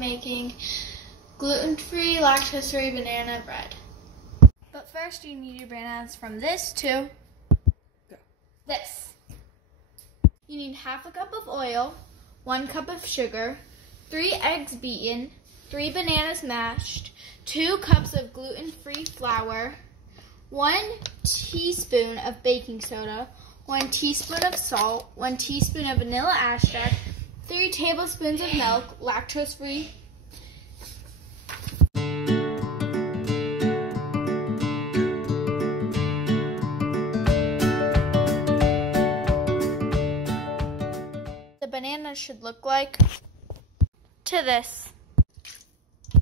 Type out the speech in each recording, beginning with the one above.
making gluten-free, lactose-free banana bread. But first you need your bananas from this to this. You need half a cup of oil, 1 cup of sugar, 3 eggs beaten, 3 bananas mashed, 2 cups of gluten-free flour, 1 teaspoon of baking soda, 1 teaspoon of salt, 1 teaspoon of vanilla extract, 3 tablespoons of milk, lactose-free. The banana should look like to this. You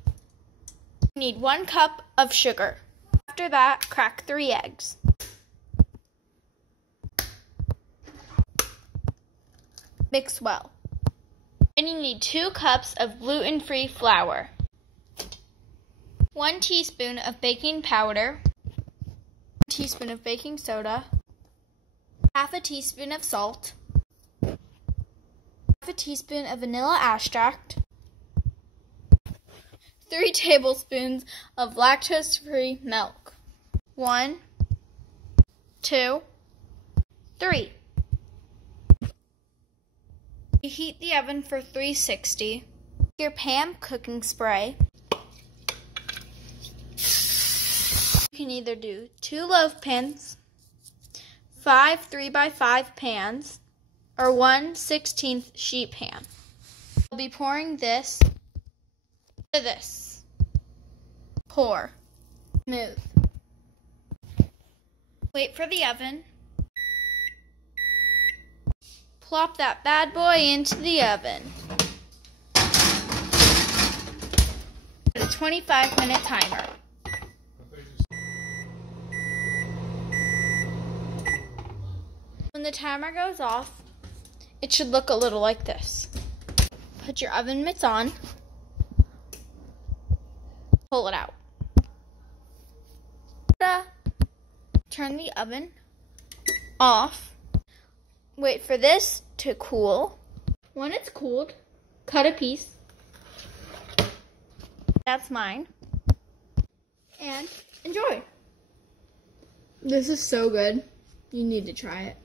need 1 cup of sugar. After that, crack 3 eggs. Mix well. Then you need 2 cups of gluten-free flour, 1 teaspoon of baking powder, 1 teaspoon of baking soda, half a teaspoon of salt, half a teaspoon of vanilla extract, 3 tablespoons of lactose-free milk. 1, 2, 3. You heat the oven for 360. Your pan cooking spray. You can either do 2 loaf pans, 5 3x5 pans, or 1 16th sheet pan. I'll be pouring this to this. Pour. Smooth. Wait for the oven. Plop that bad boy into the oven. Set a 25-minute timer. When the timer goes off, it should look a little like this. Put your oven mitts on. Pull it out. Ta-da! Turn the oven off. Wait for this to cool. When it's cooled, cut a piece. That's mine. And enjoy. This is so good. You need to try it.